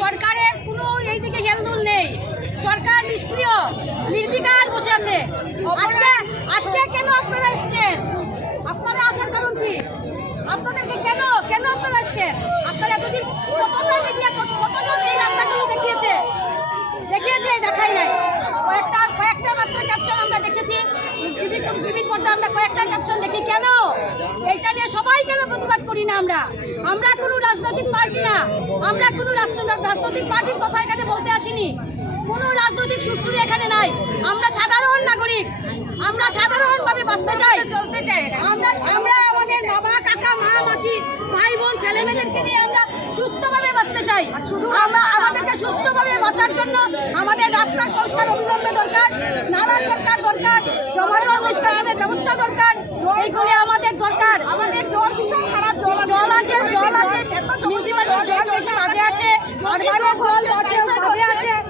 সরকারের কোনো এইদিকে হেলদুল নেই সরকার নিষ্ক্রিয় নির্বিকার বসে আছে আজকে আজকে কেন আপনারা এসছেন? কেন আপনারা এসছেন আপনারা এতদিন কতটা মিডিয়া কতজন এই রাস্তাগুলো দেখিয়েছে? দেখিয়েছে দেখাই নাই। কয়েকটা কয়েকটা মাত্র ক্যাপশন আমরা দেখেছি। টিভি টিভি পর্দা আমরা কয়েকটা ক্যাপশন দেখি। কেন? এইটা নিয়ে সবাই কেন প্রতিবাদ করি না আমরা? আমরা কোনো রাজনৈতিক পার্টি না। আমরা কোনো রাজনৈতিক রাজনৈতিক পার্টির কথা এখানে বলতে আসিনি। কোনো রাজনৈতিক সুরসুরি এখানে নাই। আমরা সাধারণ নাগরিক। আমরা সাধারণভাবে বাঁচতে চাই। চলতে চাই আমরা ভাই বোন ছেলে মেয়েদেরকে নিয়ে আমরা সুস্থভাবে বাঁচতে চাই। শুধু আমরা আমাদেরকে সুস্থভাবে বাঁচার জন্য আমাদের রাস্তার সংস্কার অবিলম্বে দরকার নালা সরকার দরকার জমানো নিষ্কাশনের ব্যবস্থা দরকার এইগুলি আমাদের দরকার। আমাদের জল ভীষণ খারাপ জল আসে জল আসে জল বেশি বাজে আসে আর জল আসে বাজে জল